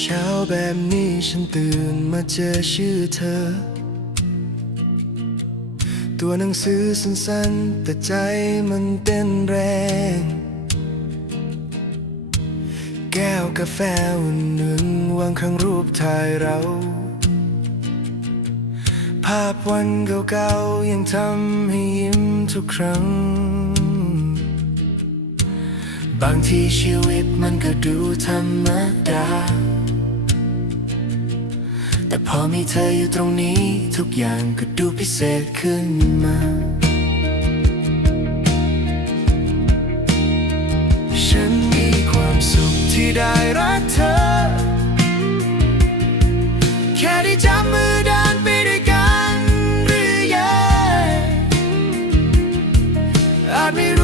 เช้าแบบนี้ฉันตื่นมาเจอชื่อเธอ ตัวหนังสือสั้นๆ แต่ใจมันเต้นแรง แก้วกาแฟอุ่นหนึ่งวางข้างรูปถ่ายเรา ภาพวันเก่าๆ ยังทำให้ยิ้มทุกครั้ง บางทีชีวิตมันก็ดูธรรมดา แต่พอมีเธออยู่ตรงนี้ ทุกอย่างก็ดูพิเศษขึ้นมา ฉันมีความสุขที่ได้รักเธอ แค่ได้จับมือเดินไปด้วยกันเรื่อยังอาจไม่รู้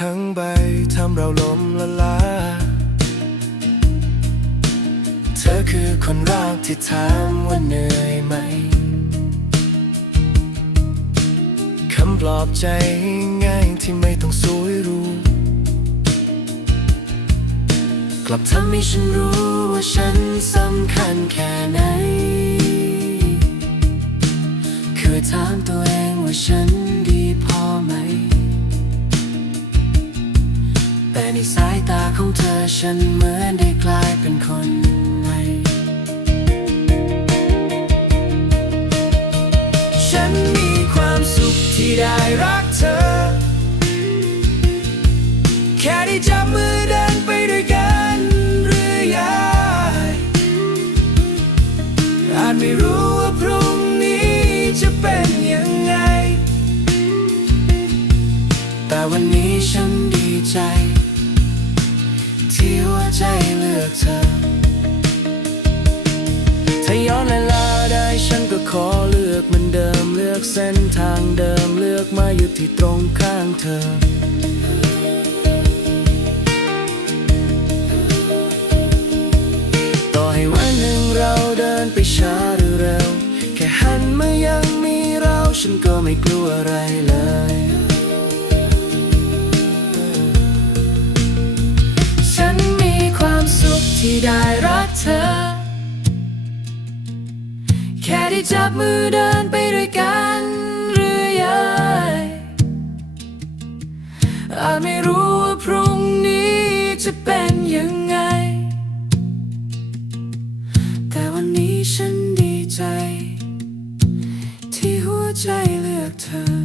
ทั้งใบทำเราล้มละลายเธอคือคนแรกที่ถามว่าเหนื่อยไหม คำปลอบใจง่ายที่ไม่ต้องสวยรู้ กลับทำให้ฉันรู้ว่าฉันสำคัญแค่ไหน คือถามตัวเองว่าฉัน ของเธอฉันเหมือนได้กลายเป็นคนใหม่ ฉันมีความสุขที่ได้รักเธอ แค่ได้จับมือเดินไปด้วยกันเรื่อยอาจไม่รู้ว่าพรุ่งนี้จะเป็นยังไง แต่วันนี้ฉันดีใจ อกเส้นทางเดิมเลือกมาอยู่ที่ตรงข้างเธอ ต่อให้วันหนึ่งเราเดินไปช้าหรือเร็ว แค่หันมายังมีเราฉันก็ไม่กลัวอะไรเลย ฉันมีความสุขที่ได้รักเธอ ได้จับมือเดินไปด้วยกันหรือยังอาจไม่รู้ว่าพรุ่งนี้จะเป็นยังไง แต่วันนี้ฉันดีใจ ที่หัวใจเลือกเธอ